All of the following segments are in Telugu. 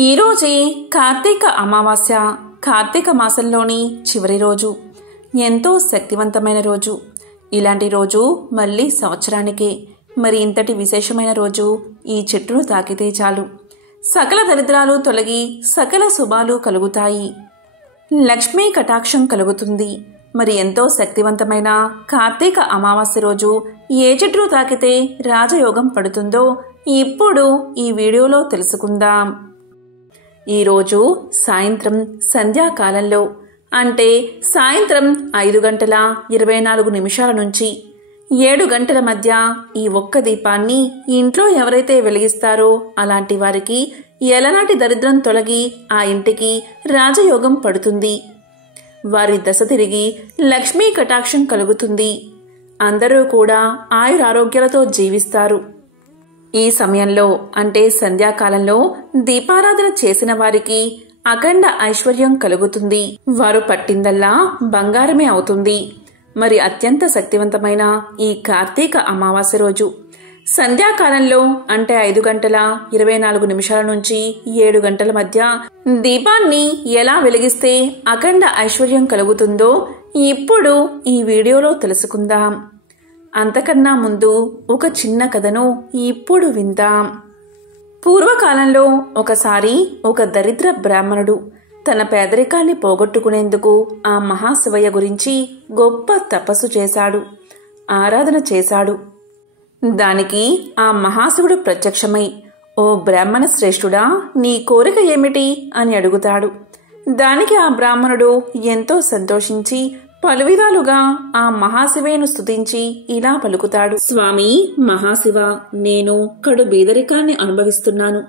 ఈరోజే కార్తీక అమావాస్య, కార్తీక మాసంలోని చివరి రోజు. ఎంతో శక్తివంతమైన రోజు. ఇలాంటి రోజు మళ్ళీ సంవత్సరానికే. మరి ఇంతటి విశేషమైన రోజు ఈ చెట్టును తాకితే చాలు, సకల దరిద్రాలు తొలగి సకల శుభాలు కలుగుతాయి, లక్ష్మీ కటాక్షం కలుగుతుంది. మరి ఎంతో శక్తివంతమైన కార్తీక అమావాస్య రోజు ఏ చెట్టును తాకితే రాజయోగం పడుతుందో ఇప్పుడు ఈ వీడియోలో తెలుసుకుందాం. ఈరోజు సాయంత్రం సంధ్యాకాలంలో, అంటే సాయంత్రం 5:24 నుంచి 7 గంటల మధ్య ఈ ఒక్క దీపాన్ని ఇంట్లో ఎవరైతే వెలిగిస్తారో అలాంటి వారికి ఎలనాటి దరిద్రం తొలగి ఆ ఇంటికి రాజయోగం పడుతుంది. వారి దశ తిరిగి లక్ష్మీ కటాక్షం కలుగుతుంది. అందరూ కూడా ఆయురారోగ్యాలతో జీవిస్తారు. ఈ సమయంలో, అంటే సంధ్యాకాలంలో దీపారాధన చేసిన వారికి అఖండ ఐశ్వర్యం కలుగుతుంది. వారు పట్టిందల్లా బంగారమే అవుతుంది. మరి అత్యంత శక్తివంతమైన ఈ కార్తీక అమావాస్య రోజు సంధ్యాకాలంలో, అంటే 5:24 నుంచి 7 గంటల మధ్య దీపాన్ని ఎలా వెలిగిస్తే అఖండ ఐశ్వర్యం కలుగుతుందో ఇప్పుడు ఈ వీడియోలో తెలుసుకుందాం. అంతకన్నా ముందు ఒక చిన్న కథను ఇప్పుడు విందాం. పూర్వకాలంలో ఒకసారి ఒక దరిద్ర బ్రాహ్మణుడు తన పేదరికాన్ని పోగొట్టుకునేందుకు ఆ మహాశివయ్య గురించి గొప్ప తపస్సు చేశాడు, ఆరాధన చేశాడు. దానికి ఆ మహాశివుడు ప్రత్యక్షమై, ఓ బ్రాహ్మణ శ్రేష్ఠుడా, నీ కోరిక ఏమిటి అని అడుగుతాడు. దానికి ఆ బ్రాహ్మణుడు ఎంతో సంతోషించి పలు విధాలుగా ఆ మహాశివేను స్తుతించి ఇలా పలుకుతాడు. స్వామి మహాశివ, నేను కడు బీదరికాన్ని అనుభవిస్తున్నాను.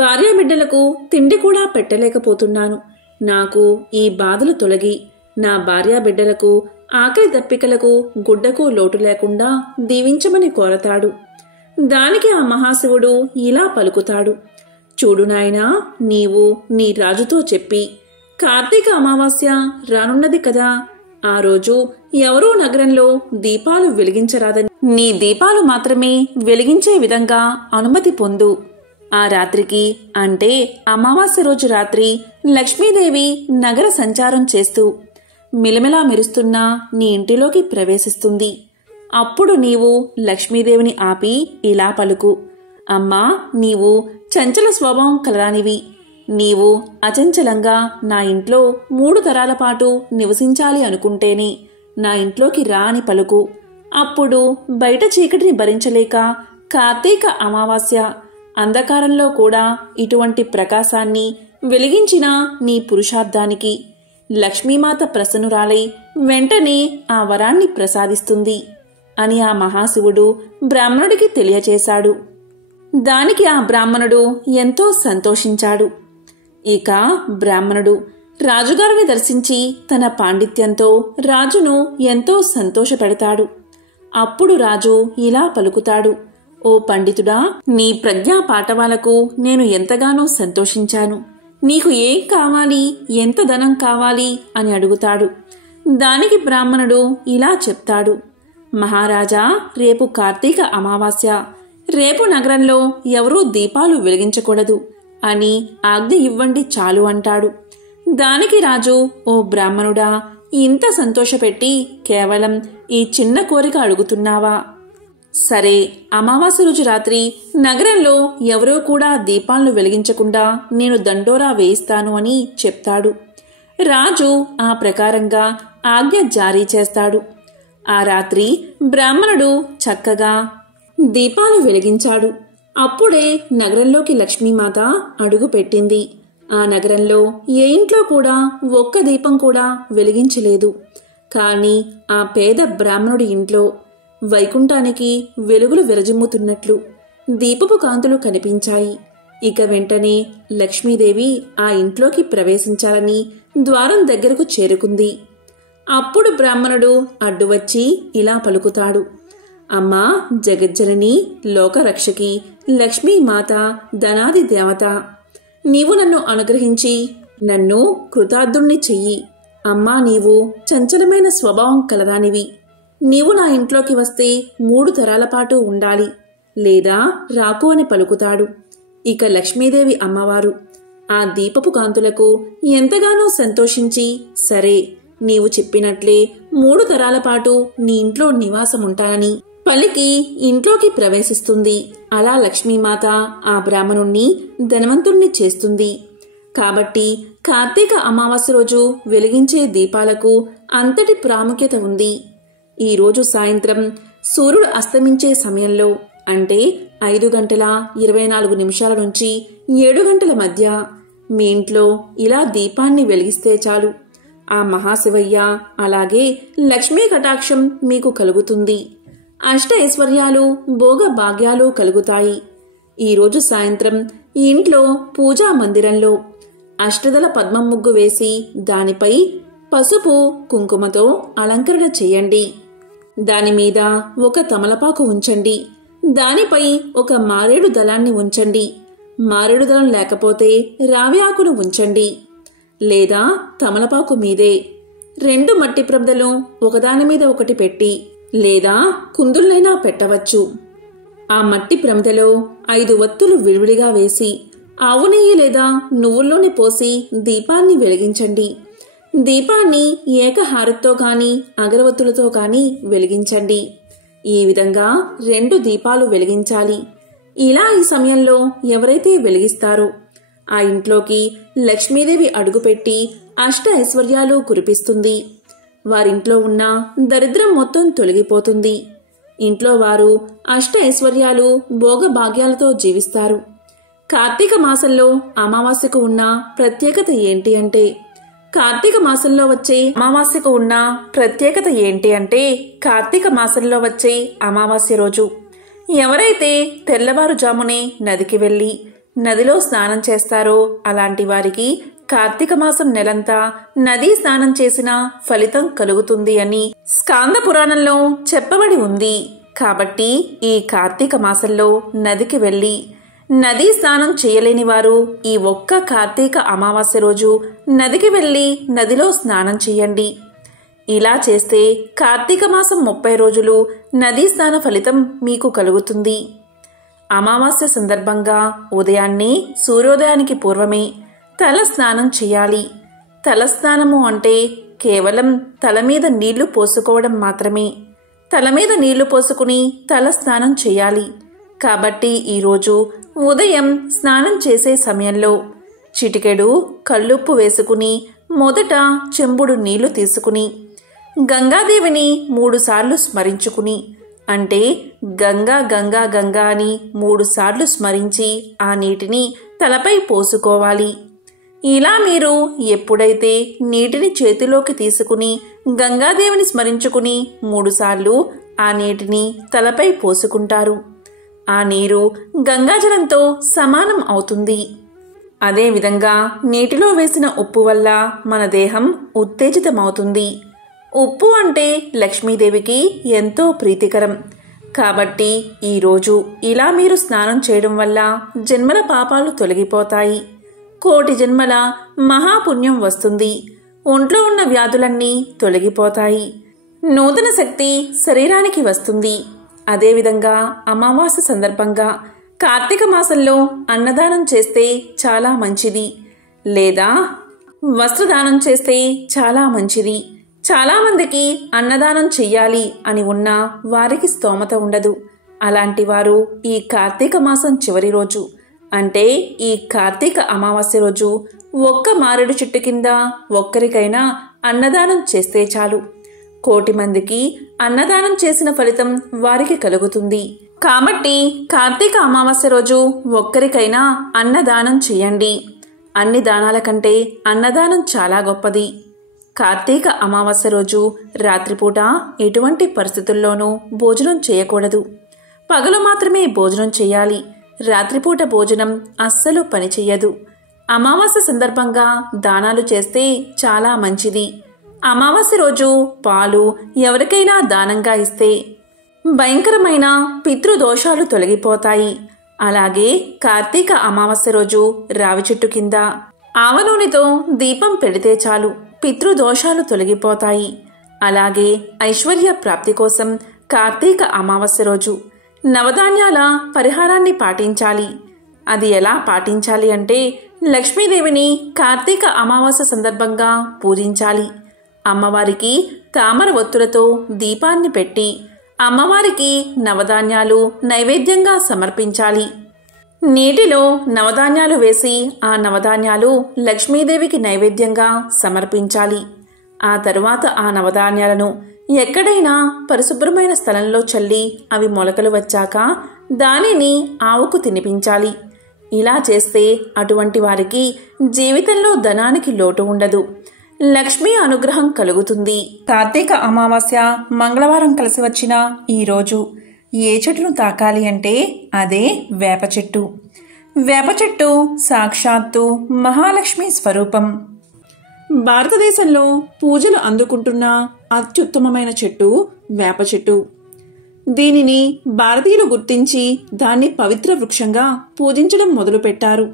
భార్యాబిడ్డలకు తిండి కూడా పెట్టలేకపోతున్నాను. నాకు ఈ బాధలు తొలగి నా భార్యాబిడ్డలకు ఆకలి దప్పికలకు గుడ్డకు లోటు లేకుండా దీవించమని కోరతాడు. దానికి ఆ మహాశివుడు ఇలా పలుకుతాడు. చూడు నాయనా, నీవు నీ రాజుతో చెప్పి కార్తీక అమావాస్య రానున్నది కదా, ఆ రోజు ఎవరూ నగరంలో దీపాలు వెలిగించరాదని, నీ దీపాలు మాత్రమే వెలిగించే విధంగా అనుమతి పొందు. ఆ రాత్రికి, అంటే అమావాస్య రోజు రాత్రి లక్ష్మీదేవి నగర సంచారం చేస్తూ మిలమిలా మెరుస్తున్న నీ ఇంటిలోకి ప్రవేశిస్తుంది. అప్పుడు నీవు లక్ష్మీదేవిని ఆపి ఇలా పలుకు. అమ్మా, నీవు చంచల స్వభావం కలరానివి. నీవు అచంచలంగా నా ఇంట్లో 3 తరాల పాటు నివసించాలి అనుకుంటేనే నా ఇంట్లోకి రా అని పలుకు. అప్పుడు బయట చీకటిని భరించలేక కార్తీక అమావాస్య అంధకారంలో కూడా ఇటువంటి ప్రకాశాన్ని వెలిగించిన నీ పురుషార్థానికి లక్ష్మీమాత ప్రసన్నురాలై వెంటనే ఆ వరాన్ని ప్రసాదిస్తుంది అని ఆ మహాశివుడు బ్రాహ్మణుడికి తెలియచేశాడు. దానికి ఆ బ్రాహ్మణుడు ఎంతో సంతోషించాడు. ఇక బ్రాహ్మణుడు రాజుగారిని దర్శించి తన పాండిత్యంతో రాజును ఎంతో సంతోషపెడతాడు. అప్పుడు రాజు ఇలా పలుకుతాడు. ఓ పండితుడా, నీ ప్రజ్ఞా పాఠవాలకు నేను ఎంతగానో సంతోషించాను. నీకు ఏం కావాలి, ఎంత ధనం కావాలి అని అడుగుతాడు. దానికి బ్రాహ్మణుడు ఇలా చెప్తాడు. మహారాజా, రేపు కార్తీక అమావాస్య. రేపు నగరంలో ఎవరూ దీపాలు వెలిగించకూడదు అని ఆజ్ఞ ఇవ్వండి చాలు అంటాడు. దానికి రాజు, ఓ బ్రాహ్మణుడా, ఇంత సంతోషపెట్టి కేవలం ఈ చిన్న కోరిక అడుగుతున్నావా? సరే, అమావాస్య రోజు రాత్రి నగరంలో ఎవరూ కూడా దీపాలను వెలిగించకుండా నేను దండోరా వేయిస్తాను అని చెప్తాడు. రాజు ఆ ప్రకారంగా ఆజ్ఞ జారీ చేస్తాడు. ఆ రాత్రి బ్రాహ్మణుడు చక్కగా దీపాలు వెలిగించాడు. అప్పుడే నగరంలోకి లక్ష్మీమాత అడుగు పెట్టింది. ఆ నగరంలో ఏ ఇంట్లో కూడా ఒక్క దీపం కూడా వెలిగించలేదు. కాని ఆ పేద బ్రాహ్మణుడి ఇంట్లో వైకుంఠానికి వెలుగులు విరజిమ్ముతున్నట్లు దీపపు కాంతులు కనిపించాయి. ఇక వెంటనే లక్ష్మీదేవి ఆ ఇంట్లోకి ప్రవేశించాలని ద్వారం దగ్గరకు చేరుకుంది. అప్పుడు బ్రాహ్మణుడు అడ్డువచ్చి ఇలా పలుకుతాడు. అమ్మా జగజ్జనని, లోకరక్షకి, లక్ష్మీమాత, ధనాది దేవత, నీవు నన్ను అనుగ్రహించి నన్ను కృతార్థుణ్ణి చెయ్యి. అమ్మా, నీవు చంచలమైన స్వభావం కలదానివి. నీవు నా ఇంట్లోకి వస్తే 3 తరాల పాటు ఉండాలి, లేదా రాకు అని పలుకుతాడు. ఇక లక్ష్మీదేవి అమ్మవారు ఆ దీపపు కాంతులకు ఎంతగానో సంతోషించి, సరే నీవు చెప్పినట్లే 3 తరాల పాటు నీ ఇంట్లో నివాసముంటానని పలికి ఇంట్లోకి ప్రవేశిస్తుంది. అలా లక్ష్మీమాత ఆ బ్రాహ్మణుణ్ణి ధనవంతుణ్ణి చేస్తుంది. కాబట్టి కార్తీక అమావాస్య రోజు వెలిగించే దీపాలకు అంతటి ప్రాముఖ్యత ఉంది. ఈ రోజు సాయంత్రం సూర్యుడు అస్తమించే సమయంలో, అంటే 5:24 నుంచి 7 గంటల మధ్య మీ ఇంట్లో ఇలా దీపాన్ని వెలిగిస్తే చాలు, ఆ మహాశివయ్య అలాగే లక్ష్మీ కటాక్షం మీకు కలుగుతుంది. అష్ట ఐశ్వర్యాలు, భోగ భాగ్యాలు కలుగుతాయి. ఈరోజు సాయంత్రం ఇంట్లో పూజా మందిరంలో అష్టదళ పద్మం ముగ్గు వేసి దానిపై పసుపు కుంకుమతో అలంకరణ చేయండి. దానిమీద ఒక తమలపాకు ఉంచండి. దానిపై ఒక మారేడు దళాన్ని ఉంచండి. మారేడు దళం లేకపోతే రావి ఆకును ఉంచండి. లేదా తమలపాకు మీదే 2 మట్టి ప్రమిదలు ఒకదాని మీద ఒకటి పెట్టి, లేదా కుందులైనా పెట్టవచ్చు. ఆ మట్టి ప్రమిదలో 5 వత్తులు విడివిడిగా వేసి ఆవు నెయ్యి లేదా నువ్వుల్లోని పోసి దీపాన్ని వెలిగించండి. దీపాన్ని ఏకహారతితో కాని అగరవత్తులతో కాని వెలిగించండి. ఈ విధంగా 2 దీపాలు వెలిగించాలి. ఇలా ఈ సమయంలో ఎవరైతే వెలిగిస్తారో ఆ ఇంట్లోకి లక్ష్మీదేవి అడుగుపెట్టి అష్ట ఐశ్వర్యాలు కురిపిస్తుంది. వారింట్లో ఉన్న దరిద్రం మొత్తం తొలగిపోతుంది. ఇంట్లో వారు అష్ట ఐశ్వర్యాలు, భోగ భాగ్యాలతో జీవిస్తారు. కార్తీక మాసంలో అమావాస్యకు ఉన్న ప్రత్యేకత ఏంటి అంటే, కార్తీక మాసంలో వచ్చే అమావాస్య రోజు ఎవరైతే తెల్లవారుజామునే నదికి వెళ్లి నదిలో స్నానం చేస్తారో అలాంటి వారికి కార్తీక మాసం నెలంతా నదీ స్నానం చేసిన ఫలితం కలుగుతుంది అని స్కాంద పురాణంలో చెప్పబడి ఉంది. కాబట్టి ఈ కార్తీక మాసంలో నదికి వెళ్లి నదీ స్నానం చేయలేని వారు ఈ ఒక్క కార్తీక అమావాస్య రోజు నదికి వెళ్లి నదిలో స్నానం చేయండి. ఇలా చేస్తే కార్తీక మాసం 30 రోజులు నదీ స్నాన ఫలితం మీకు కలుగుతుంది. అమావాస్య సందర్భంగా ఉదయాన్నే సూర్యోదయానికి పూర్వమే తల స్నానం చేయాలి. తలస్నానము అంటే కేవలం తల మీద నీళ్లు పోసుకోవడం మాత్రమే. తల మీద నీళ్లు పోసుకుని తల స్నానం చేయాలి. కాబట్టి ఈరోజు ఉదయం స్నానం చేసే సమయంలో చిటికెడు కల్లుప్పు వేసుకుని మొదట చెంబుడు నీళ్లు తీసుకుని గంగాదేవిని 3 సార్లు స్మరించుకుని, అంటే గంగా గంగా గంగా అని 3 సార్లు స్మరించి ఆ నీటిని తలపై పోసుకోవాలి. ఇలా మీరు ఎప్పుడైతే నీటిని చేతిలోకి తీసుకుని గంగాదేవిని స్మరించుకుని 3 సార్లు ఆ నీటిని తలపై పోసుకుంటారు, ఆ నీరు గంగాజలంతో సమానం అవుతుంది. అదేవిధంగా నీటిలో వేసిన ఉప్పు వల్ల మన దేహం ఉత్తేజితమవుతుంది. ఉప్పు అంటే లక్ష్మీదేవికి ఎంతో ప్రీతికరం. కాబట్టి ఈరోజు ఇలా మీరు స్నానం చేయడం వల్ల జన్మల పాపాలు తొలగిపోతాయి. 1,000,000 జన్మల మహాపుణ్యం వస్తుంది. ఒంట్లో ఉన్న వ్యాధులన్నీ తొలగిపోతాయి. నూతన శక్తి శరీరానికి వస్తుంది. అదేవిధంగా అమావాస్య సందర్భంగా కార్తీక మాసంలో అన్నదానం చేస్తే చాలా మంచిది, లేదా వస్త్రదానం చేస్తే చాలా మంచిది. చాలామందికి అన్నదానం చెయ్యాలి అని ఉన్నా వారికి స్తోమత ఉండదు. అలాంటి వారు ఈ కార్తీక మాసం చివరి రోజు, అంటే ఈ కార్తీక అమావాస్య రోజు ఒక్క మారేడు చెట్టు కింద ఒక్కరికైనా అన్నదానం చేస్తే చాలు. 1,000,000 మందికి అన్నదానం చేసిన ఫలితం వారికి కలుగుతుంది. కాబట్టి కార్తీక అమావాస్య రోజు ఒక్కరికైనా అన్నదానం చేయండి. అన్ని దానాల కంటే అన్నదానం చాలా గొప్పది. కార్తీక అమావాస్య రోజు రాత్రిపూట ఎటువంటి పరిస్థితుల్లోనూ భోజనం చేయకూడదు. పగలు మాత్రమే భోజనం చేయాలి. రాత్రిపూట భోజనం అస్సలు పనిచెయ్యదు. అమావాస్య సందర్భంగా దానాలు చేస్తే చాలా మంచిది. అమావాస్య రోజు పాలు ఎవరికైనా దానంగా ఇస్తే భయంకరమైన పితృదోషాలు తొలగిపోతాయి. అలాగే కార్తీక అమావాస్య రోజు రావి చెట్టు కింద ఆవ నూనెతో దీపం పెడితే చాలు, పితృదోషాలు తొలగిపోతాయి. అలాగే ఐశ్వర్య ప్రాప్తి కోసం కార్తీక అమావాస్య రోజు నవధాన్యాల పరిహారాన్ని పాటించాలి. అది ఎలా పాటించాలి అంటే, లక్ష్మీదేవిని కార్తీక అమావాస్య సందర్భంగా పూజించాలి. అమ్మవారికి తామర ఒత్తులతో దీపాన్ని పెట్టి అమ్మవారికి నవధాన్యాలు నైవేద్యంగా సమర్పించాలి. నీటిలో నవధాన్యాలు వేసి ఆ నవధాన్యాలు లక్ష్మీదేవికి నైవేద్యంగా సమర్పించాలి. ఆ తరువాత ఆ నవధాన్యాలను ఎక్కడైనా పరిశుభ్రమైన స్థలంలో చల్లి అవి మొలకలు వచ్చాక దానిని ఆవుకు తినిపించాలి. ఇలా చేస్తే అటువంటి వారికి జీవితంలో ధనానికి లోటు ఉండదు, లక్ష్మీ అనుగ్రహం కలుగుతుంది. కార్తీక అమావాస్య మంగళవారం కలిసి వచ్చిన ఈ రోజు ఏ చెట్టును తాకాలి అంటే అదే వేప చెట్టు. వేప చెట్టు సాక్షాత్తు మహాలక్ష్మి స్వరూపం. భారతదేశంలో పూజలు అందుకుంటున్న అత్యుత్తమమైన చెట్టు వేప చెట్టు. దీనిని భారతీయులు గుర్తించి దాన్ని పవిత్ర వృక్షంగా పూజించడం మొదలుపెట్టారు.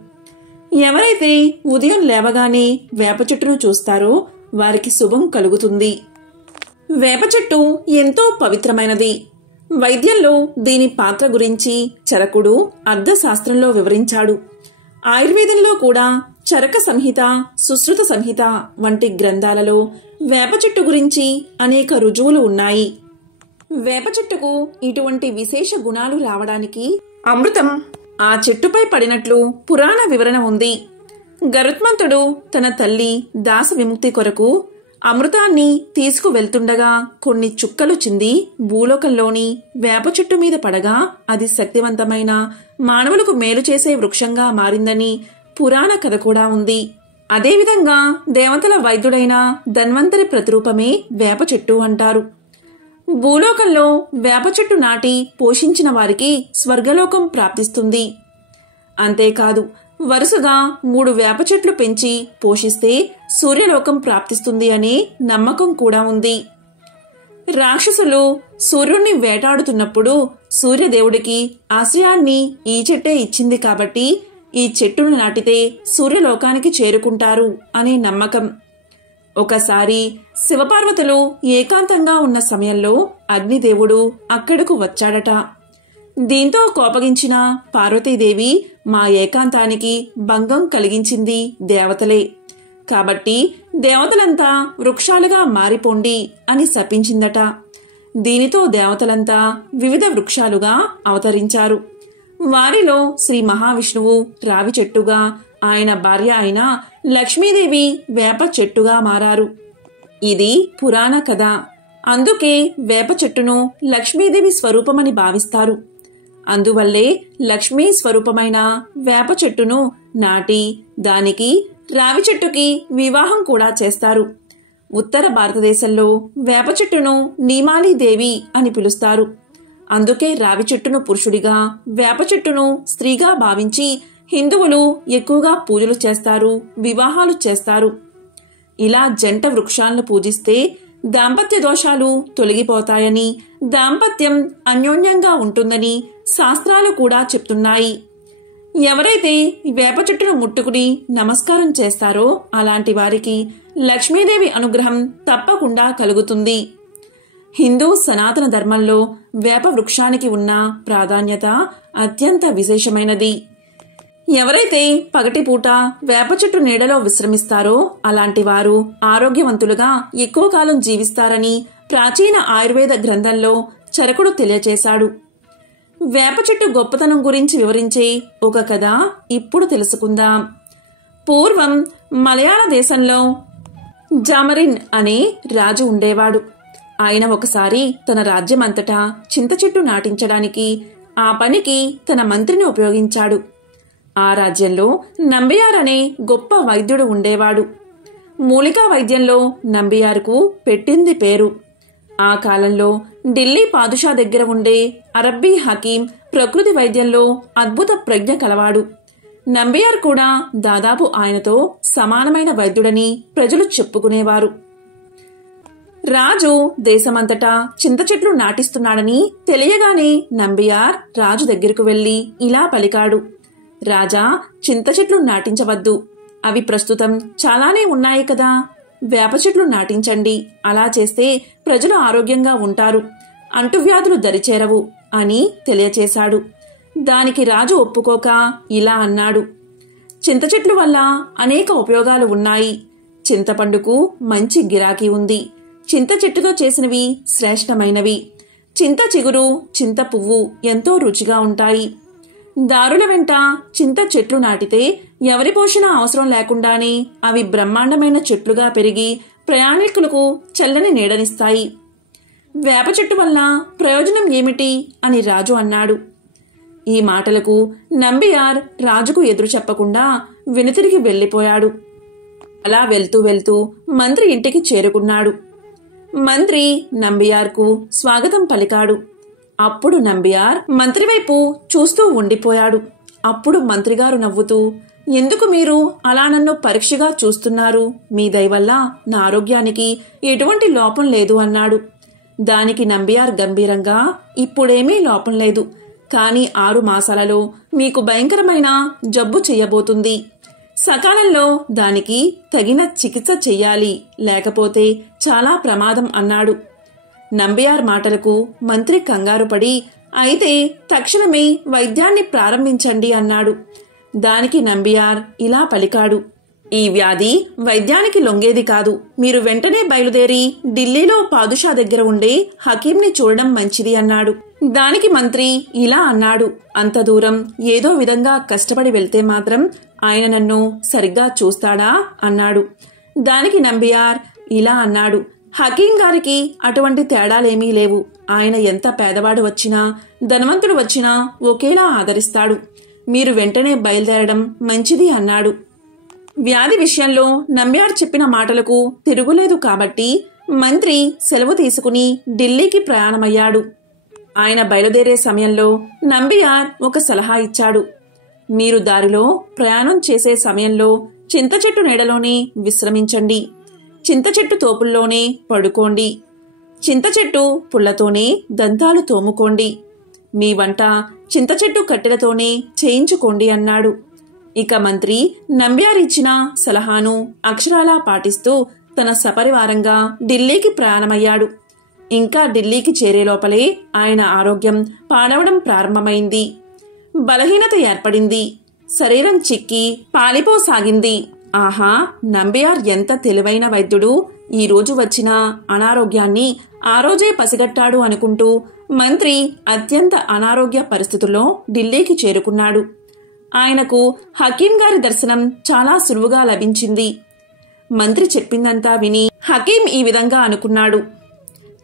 ఎవరైతే ఉదయం లేవగానే వేప చెట్టును చూస్తారో వారికి శుభం కలుగుతుంది. వేప చెట్టు ఎంతో పవిత్రమైనది. వైద్యంలో దీని పాత్ర గురించి చరకుడు అర్థశాస్త్రంలో వివరించాడు. ఆయుర్వేదంలో కూడా చరక సంహిత, సుశ్రుత సంహిత వంటి గ్రంథాలలో వేప చెట్టు గురించి అనేక రుజువులు ఉన్నాయి. వేప చెట్టుకు ఇటువంటి విశేష గుణాలు రావడానికి అమృతం ఆ చెట్టుపై పడినట్లు పురాణ వివరణ ఉంది. గరుత్మంతుడు తన తల్లి దాస విముక్తి కొరకు అమృతాన్ని తీసుకువెళ్తుండగా కొన్ని చుక్కలు చింది భూలోకంలోని వేప చెట్టు మీద పడగా అది శక్తివంతమైన మానవులకు మేలు చేసే వృక్షంగా మారిందని పురాణ కథ కూడా ఉంది. అదేవిధంగా దేవతల వైద్యుడైన ధన్వంతరి ప్రతిరూపమే వేప చెట్టు అంటారు. భూలోకంలో వేప చెట్టు నాటి పోషించిన వారికి స్వర్గలోకం ప్రాప్తిస్తుంది. అంతేకాదు వరుసగా 3 వేప చెట్లు పెంచి పోషిస్తే సూర్యలోకం ప్రాప్తిస్తుంది అనే నమ్మకం కూడా ఉంది. రాక్షసులు సూర్యుణ్ణి వేటాడుతున్నప్పుడు సూర్యదేవుడికి ఆశయాన్ని ఈ చెట్టే ఇచ్చింది కాబట్టి ఈ చెట్టును నాటితే సూర్యలోకానికి చేరుకుంటారు అనే నమ్మకం. ఒకసారి శివపార్వతులు ఏకాంతంగా ఉన్న సమయంలో అగ్నిదేవుడు అక్కడకు వచ్చాడట. దీంతో కోపగించిన పార్వతీదేవి మా ఏకాంతానికి భంగం కలిగించింది దేవతలే, కాబట్టి దేవతలంతా వృక్షాలుగా మారిపోండి అని శపించిందట. దీనితో దేవతలంతా వివిధ వృక్షాలుగా అవతరించారు. వారిలో శ్రీ మహావిష్ణువు రావి చెట్టుగా, ఆయన భార్య అయిన లక్ష్మీదేవి వేప చెట్టుగా మారారు. ఇది పురాణ కథ. అందుకే వేప చెట్టును లక్ష్మీదేవి స్వరూపమని భావిస్తారు. అందువల్లే లక్ష్మీ స్వరూపమైన వేప చెట్టును నాటి దానికి రావి చెట్టుకి వివాహం కూడా చేస్తారు. ఉత్తర భారతదేశంలో వేప చెట్టును నీమాలీదేవి అని పిలుస్తారు. అందుకే రావి చెట్టును పురుషుడిగా, వేప చెట్టును స్త్రీగా భావించి హిందువులు ఎక్కువగా పూజలు చేస్తారు, వివాహాలు చేస్తారు. ఇలా జంట వృక్షాలను పూజిస్తే దాంపత్య దోషాలు తొలగిపోతాయని, దాంపత్యం అన్యోన్యంగా ఉంటుందని శాస్త్రాలు కూడా చెప్తున్నాయి. ఎవరైతే వేప చెట్టును ముట్టుకుని నమస్కారం చేస్తారో అలాంటి వారికి లక్ష్మీదేవి అనుగ్రహం తప్పకుండా కలుగుతుంది. హిందూ సనాతన ధర్మంలో వేప వృక్షానికి ఉన్న ప్రాధాన్యత అత్యంత విశేషమైనది. ఎవరైతే పగటిపూట వేప చెట్టు నీడలో విశ్రమిస్తారో అలాంటి వారు ఆరోగ్యవంతులుగా ఎక్కువ కాలం జీవిస్తారని ప్రాచీన ఆయుర్వేద గ్రంథంలో చరకుడు తెలియచేశాడు. వేప చెట్టు గొప్పతనం గురించి వివరించే ఒక కథ ఇప్పుడు తెలుసుకుందాం. పూర్వం మలయాళ దేశంలో జామరిన్ అనే రాజు ఉండేవాడు. ఆయన ఒకసారి తన రాజ్యమంతటా చింత చెట్టు నాటించడానికి ఆ పనికి తన మంత్రిని ఉపయోగించాడు. ఆ రాజ్యంలో నంబియార్ అనే గొప్ప వైద్యుడు ఉండేవాడు. మూలికా వైద్యంలో నంబియార్కు పెట్టింది పేరు. ఆ కాలంలో ఢిల్లీ పాదుషా దగ్గర ఉండే అరబ్బీ హకీం ప్రకృతి వైద్యంలో అద్భుత ప్రజ్ఞ కలవాడు. నంబియార్ కూడా దాదాపు ఆయనతో సమానమైన వైద్యుడని ప్రజలు చెప్పుకునేవారు. రాజు దేశమంతటా చింత చెట్లు నాటిస్తున్నాడని తెలియగానే నంబియార్ రాజు దగ్గరకు వెళ్లి ఇలా పలికాడు: రాజా, చింత చెట్లు నాటించవద్దు. అవి ప్రస్తుతం చాలానే ఉన్నాయి కదా. వేప చెట్లు నాటించండి. అలా చేస్తే ప్రజలు ఆరోగ్యంగా ఉంటారు, అంటువ్యాధులు దరిచేరవు అని తెలియచేశాడు. దానికి రాజు ఒప్పుకోక ఇలా అన్నాడు: చింత చెట్లు వల్ల అనేక ఉపయోగాలు ఉన్నాయి. చింతపండుకు మంచి గిరాకీ ఉంది. చింత చెట్టుతో చేసినవి శ్రేష్టమైనవి. చింత చిగురు, చింత పువ్వు ఎంతో రుచిగా ఉంటాయి. దారుల వెంట చింత చెట్లు నాటితే ఎవరి పోషణ అవసరం లేకుండానే అవి బ్రహ్మాండమైన చెట్లుగా పెరిగి ప్రయాణికులకు చల్లని నీడనిస్తాయి. వేప చెట్టు వల్ల ప్రయోజనం ఏమిటి అని రాజు అన్నాడు. ఈ మాటలకు నంబియార్ రాజుకు ఎదురు చెప్పకుండా వెనుతిరిగి వెళ్లిపోయాడు. అలా వెళ్తూ వెళ్తూ మంత్రి ఇంటికి చేరుకున్నాడు. మంత్రి నంబియార్కు స్వాగతం పలికాడు. అప్పుడు నంబియార్ మంత్రి వైపు చూస్తూ ఉండిపోయాడు. అప్పుడు మంత్రిగారు నవ్వుతూ, ఎందుకు మీరు అలా నన్ను పరీక్షగా చూస్తున్నారు? మీ దయవల్ల నా ఆరోగ్యానికి ఎటువంటి లోపం లేదు అన్నాడు. దానికి నంబియార్ గంభీరంగా, ఇప్పుడేమీ లోపం లేదు, కానీ 6 మాసాలలో మీకు భయంకరమైన జబ్బు చెయ్యబోతుంది. సకాలంలో దానికి తగిన చికిత్స చెయ్యాలి, లేకపోతే చాలా ప్రమాదం అన్నాడు. నంబియార్ మాటలకు మంత్రి కంగారు పడి, అయితే తక్షణమే వైద్యాన్ని ప్రారంభించండి అన్నాడు. దానికి నంబియార్ ఇలా పలికాడు, ఈ వ్యాధి వైద్యానికి లొంగేది కాదు. మీరు వెంటనే బయలుదేరి ఢిల్లీలో పాదుషా దగ్గర ఉండే హకీంని చూడడం మంచిది అన్నాడు. దానికి మంత్రి ఇలా అన్నాడు, అంత దూరం ఏదో విధంగా కష్టపడి వెళ్తే మాత్రం ఆయన నన్ను సరిగ్గా చూస్తాడా అన్నాడు. దానికి నంబియార్ ఇలా అన్నాడు, హకీం గారికి అటువంటి తేడాలేమీ లేవు. ఆయన ఎంత పేదవాడు వచ్చినా ధనవంతుడు వచ్చినా ఒకేలా ఆదరిస్తాడు. మీరు వెంటనే బయలుదేరడం మంచిది అన్నాడు. వ్యాధి విషయంలో నంబియార్ చెప్పిన మాటలకు తిరుగులేదు కాబట్టి మంత్రి సెలవు తీసుకుని ఢిల్లీకి ప్రయాణమయ్యాడు. ఆయన బయలుదేరే సమయంలో నంబియార్ ఒక సలహా ఇచ్చాడు. మీరు దారిలో ప్రయాణం చేసే సమయంలో చింత చెట్టు నీడలోనే విశ్రమించండి. చింత చెట్టు తోపుల్లోనే పడుకోండి. చింత చెట్టు పుల్లతోనే దంతాలు తోముకోండి. మీ వంట చింత చెట్టు కట్టెలతోనే చేయించుకోండి అన్నాడు. ఇక మంత్రి నంబియార్ ఇచ్చిన సలహాను అక్షరాలా పాటిస్తూ తన సపరివారంగా ఢిల్లీకి ప్రయాణమయ్యాడు. ఇంకా ఢిల్లీకి చేరే లోపలే ఆయన ఆరోగ్యం పాడవడం ప్రారంభమైంది. బలహీనత ఏర్పడింది. శరీరం చిక్కి పాలిపోసాగింది. ఆహా, నంబియార్ ఎంత తెలివైన వైద్యుడు! ఈ రోజు వచ్చిన అనారోగ్యాన్ని ఆ రోజే పసిగట్టాడు అనుకుంటూ మంత్రి అత్యంత అనారోగ్య పరిస్థితుల్లో ఢిల్లీకి చేరుకున్నాడు. ఆయనకు హకీం గారి దర్శనం చాలా సులువుగా లభించింది. మంత్రి చెప్పిందంతా విని హకీం ఈ విధంగా అనుకున్నాడు.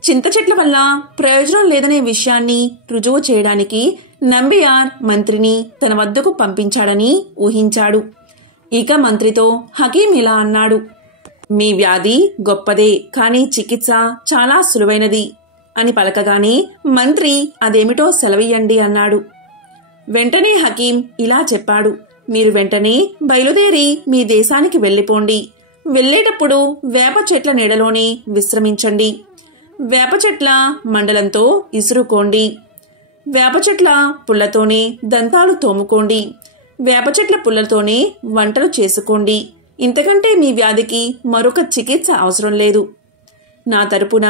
చింత చెట్ల వల్ల ప్రయోజనం లేదనే విషయాన్ని రుజువు చేయడానికి నంబియార్ మంత్రిని తన వద్దకు పంపించాడని ఊహించాడు. ఇక మంత్రితో హకీం ఇలా అన్నాడు, మీ వ్యాధి గొప్పదే, కానీ చికిత్స చాలా సులువైనది అని పలకగానే మంత్రి అదేమిటో సెలవియ్యండి అన్నాడు. వెంటనే హకీం ఇలా చెప్పాడు, మీరు వెంటనే బయలుదేరి మీ దేశానికి వెళ్ళిపోండి. వెళ్లేటప్పుడు వేప చెట్ల నీడలోనే విశ్రమించండి. వేప చెట్ల మండలంతో ఇసురుకోండి. వేప చెట్ల పుల్లతోనే దంతాలు తోముకోండి. వేప చెట్ల పుల్లతోనే వంటలు చేసుకోండి. ఇంతకంటే మీ వ్యాధికి మరొక చికిత్స అవసరం లేదు. నా తరపున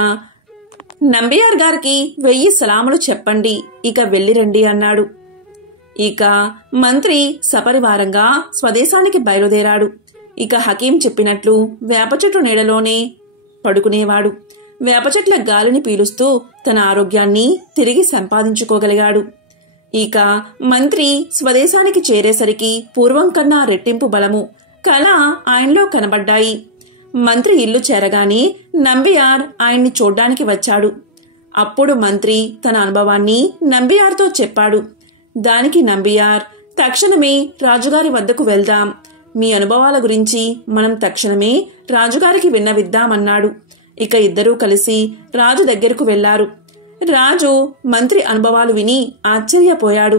నంబియార్ గారికి 1000 సలాములు చెప్పండి. ఇక వెళ్ళిరండి అన్నాడు. ఇక మంత్రి సపరివారంగా స్వదేశానికి బయలుదేరాడు. ఇక హకీం చెప్పినట్లు వేప చెట్టు నీడలోనే పడుకునేవాడు. వేప చెట్ల గాలిని పీలుస్తూ తన ఆరోగ్యాన్ని తిరిగి సంపాదించుకోగలిగాడు. ఇక మంత్రి స్వదేశానికి చేరేసరికి పూర్వం కన్నా రెట్టింపు బలము, కళ ఆయనలో కనబడ్డాయి. మంత్రి ఇల్లు చేరగానే నంబియార్ ఆయన్ని చూడ్డానికి వచ్చాడు. అప్పుడు మంత్రి తన అనుభవాన్ని నంబియార్తో చెప్పాడు. దానికి నంబియార్, తక్షణమే రాజుగారి వద్దకు వెళ్దాం. మీ అనుభవాల గురించి మనం తక్షణమే రాజుగారికి విన్నవిద్దామన్నాడు. ఇక ఇద్దరూ కలిసి రాజు దగ్గరకు వెళ్లారు. రాజు మంత్రి అనుభవాలు విని ఆశ్చర్యపోయాడు.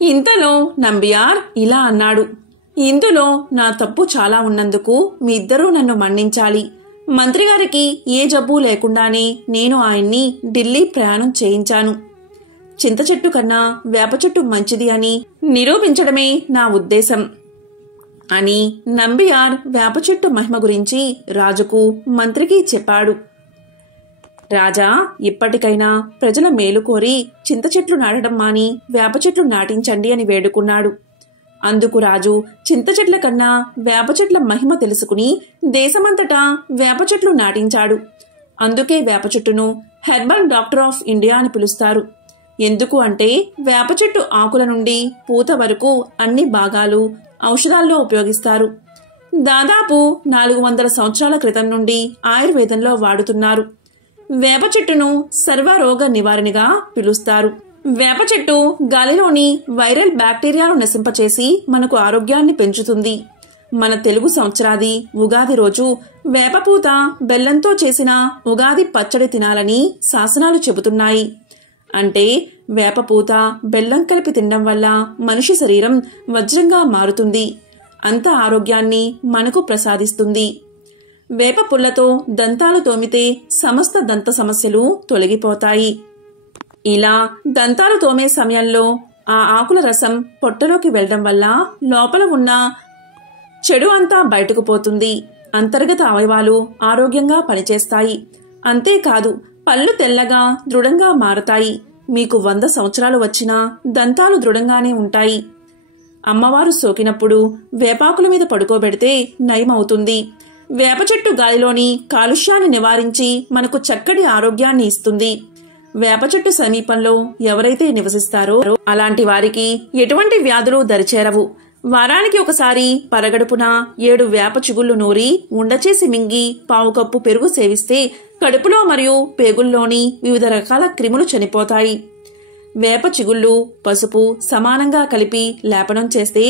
ఇంతలో నంబియార్ ఇలా అన్నాడు, ఇందులో నా తప్పు చాలా ఉన్నందుకు మీ ఇద్దరూ నన్ను మన్నించాలి. మంత్రిగారికి ఏ జబ్బు లేకుండానే నేను ఆయన్ని ఢిల్లీ ప్రయాణం చేయించాను. చింత చెట్టు కన్నా వేప చెట్టు మంచిది అని నిరూపించడమే నా ఉద్దేశం అని నంబియార్ వేప చెట్టు మహిమ గురించి రాజుకు మంత్రికి చెప్పాడు. రాజా, ఇప్పటికైనా ప్రజల మేలు కోరి చింత చెట్లు నాటడం మాని వేప చెట్లు నాటించండి అని వేడుకున్నాడు. అందుకు రాజు చింత చెట్ల కన్నా వేప చెట్ల మహిమ తెలుసుకుని దేశమంతటా వేప చెట్లు నాటించాడు. అందుకే వేప చెట్టును హెర్బల్ డాక్టర్ ఆఫ్ ఇండియా అని పిలుస్తారు. ఎందుకు అంటే వేప చెట్టు ఆకుల నుండి పూత వరకు అన్ని భాగాలు ఔషధాల్లో ఉపయోగిస్తారు. దాదాపు 400 సంవత్సరాల క్రితం నుండి ఆయుర్వేదంలో వాడుతున్నారు. వేప చెట్టును సర్వరోగ నివారణగా పిలుస్తారు. వేప చెట్టు గాలిలోని వైరల్ బ్యాక్టీరియాను నశింపచేసి మనకు ఆరోగ్యాన్ని పెంచుతుంది. మన తెలుగు సంవత్సరాది ఉగాది రోజు వేపపూత బెల్లంతో చేసిన ఉగాది పచ్చడి తినాలని శాసనాలు చెబుతున్నాయి. అంటే వేపపూత బెల్లం కలిపి తినడం వల్ల మనిషి శరీరం వజ్రంగా మారుతుంది. అంత ఆరోగ్యాన్ని మనకు ప్రసాదిస్తుంది. వేప పుల్లతో దంతాలు తోమితే సమస్త దంత సమస్యలు తొలగిపోతాయి. ఇలా దంతాలు తోమే సమయంలో ఆ ఆకుల రసం పొట్టలోకి వెళ్లడం వల్ల లోపల ఉన్న చెడు అంతా బయటకు పోతుంది. అంతర్గత అవయవాలు ఆరోగ్యంగా పనిచేస్తాయి. అంతేకాదు పళ్ళు తెల్లగా దృఢంగా మారతాయి. మీకు 100 సంవత్సరాలు వచ్చినా దంతాలు దృఢంగానే ఉంటాయి. అమ్మవారు సోకినప్పుడు వేపాకుల మీద పడుకోబెడితే నయమవుతుంది. వేప చెట్టు గాలిలోని కాలుష్యాన్ని నివారించి మనకు చక్కటి ఆరోగ్యాన్ని ఇస్తుంది. వేప చెట్టు సమీపంలో ఎవరైతే నివసిస్తారో అలాంటి వారికి ఎటువంటి వ్యాధులు దరిచేరవు. వారానికి ఒకసారి పరగడుపున 7 వేప చిగుళ్లు నూరి ఉండచేసి మింగి 1/4 కప్పు పెరుగు సేవిస్తే కడుపులో మరియు పేగుల్లోని వివిధ రకాల క్రిములు చనిపోతాయి. వేప చిగుళ్ళు పసుపు సమానంగా కలిపి లేపనం చేస్తే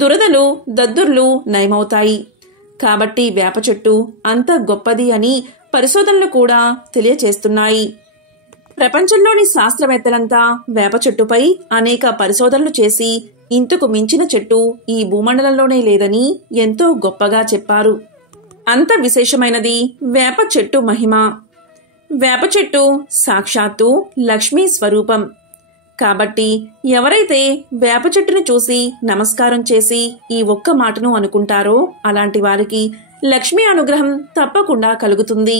దురదలు దద్దుర్లు నయమవుతాయి. కాబట్టి వేప చెట్టు అంత గొప్పది అని పరిశోధనలు కూడా తెలియచేస్తున్నాయి. ప్రపంచంలోని శాస్త్రవేత్తలంతా వేప చెట్టుపై అనేక పరిశోధనలు చేసి ఇంతకు మించిన చెట్టు ఈ భూమండలంలోనే లేదని ఎంతో గొప్పగా చెప్పారు. అంత విశేషమైనది వేప చెట్టు మహిమ. వేప చెట్టు సాక్షాత్తు లక్ష్మీ స్వరూపం. కాబట్టి ఎవరైతే వేప చెట్టును చూసి నమస్కారం చేసి ఈ ఒక్క మాటను అనుకుంటారో అలాంటి వారికి లక్ష్మీ అనుగ్రహం తప్పకుండా కలుగుతుంది.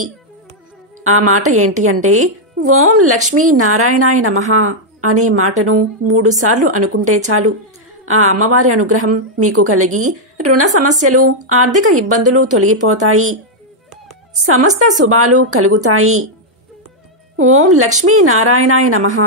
ఆ మాట ఏంటి అంటే ఓం లక్ష్మీ నారాయణాయ నమః అనే మాటను 3 సార్లు అనుకుంటే చాలు. ఆ అమ్మవారి అనుగ్రహం మీకు కలిగి రుణ సమస్యలు ఆర్థిక ఇబ్బందులు తొలగిపోతాయి. సమస్త శుభాలు కలుగుతాయి. ఓం లక్ష్మీ నారాయణాయ నమః.